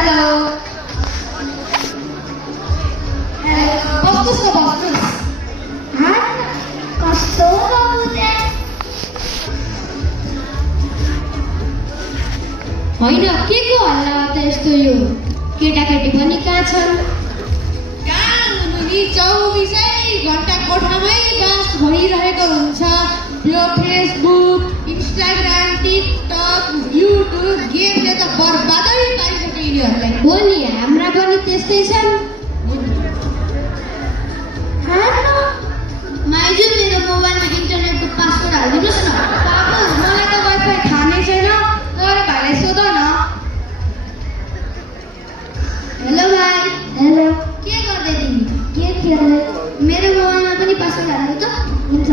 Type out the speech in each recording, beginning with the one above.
hello बस्नुहोस् न बस्नुहोस् कस्तो होइन के को हल्ला त यस्तो यो केटाकेटी पनि कहाँ छन् कहाँ हुनु नि 24 घण्टा कोठामै बास भइरहेको हुन्छ यो फेसबुक इन्स्टाग्राम टिकटक युट्युब गेमले त बर्बादै पारिसक्यो यिनीहरूलाई हो नि हाम्रा पनि त्यस्तै छन् माइजू मेरो मोबाइलमा इन्टरनेटको पासवर्ड हालिदिनुहोस् न बाबु मलाई त वाइफाई थाहा नै छैन गएर भाइलाई सोध न हेलो भाइ हेलो के गर्दै तिमी के खेल्दै मेरो मोबाइलमा पनि पासवर्ड हाल्नु त हुन्छ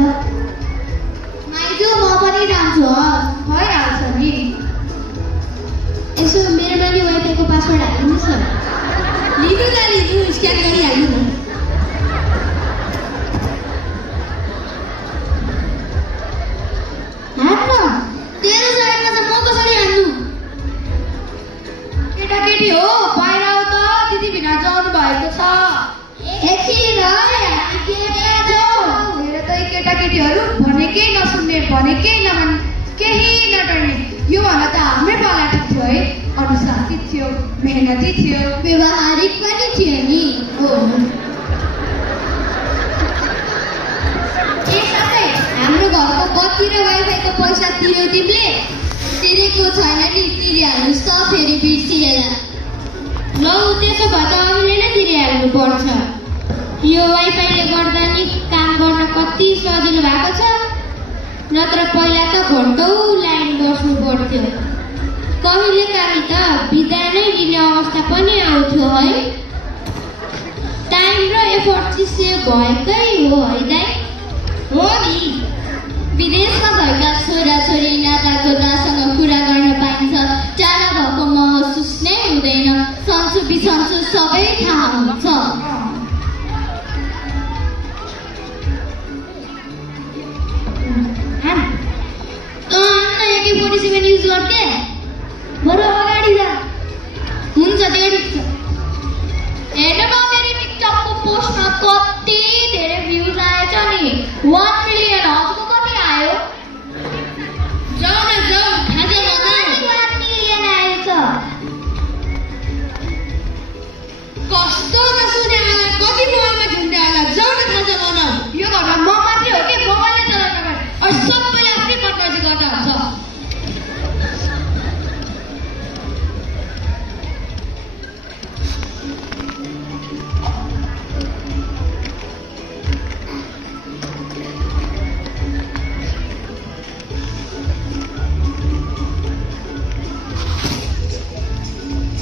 माइजू म पनि जान्छु भइहाल्छ नि यसो मेरो पनि वाइफाईको पासवर्ड हालिदिनुहोस् न लिनु न लिनु स्क्यान गरिहाल्नु न तेरो जाडमा त म कसरी हान्नु केटाकेटी हो बाहिर आऊ त दिदी भिना जानु भएको छ एकछिन हेर त केटाकेटीहरू भनेकै नसुन्ने भनेकै नमान्ने केही नडर्ने यो भन्दा त हाम्रै पाला ठिक थियो है अनुशासित थियो मेहनती थियो व्यवहारिक पनि थियो नि हो हाम्रो घरको बत्ती र वाइफाईको पैसा तिर्यो तिमीले तिरेको छैन नि तिरिहाल्नुहोस् त फेरि बिर्सिएर लौ त्यसो भए त अहिले नै तिरिहाल्नु पर्छ यो वाइफाईले गर्दा नि काम गर्न कति सजिलो भएको छ नत्र पहिला त घन्टौँ लाइन बस्नु पर्थ्यो कहिलेकाहीँ त बिदा नै लिने अवस्था पनि आउँथ्यो है टाइम र एफर्ट चाहिँ सेभ भएकै हो है दाइ हो नि विदेशमा भएका छोराछोरी नातागोतासँग कुरा गर्न पाइन्छ टाढा भएको महसुस नै हुँदैन सन्चो बिसन्चो सबै थाहा हुन्छ AK-47 युज गर्थे बरु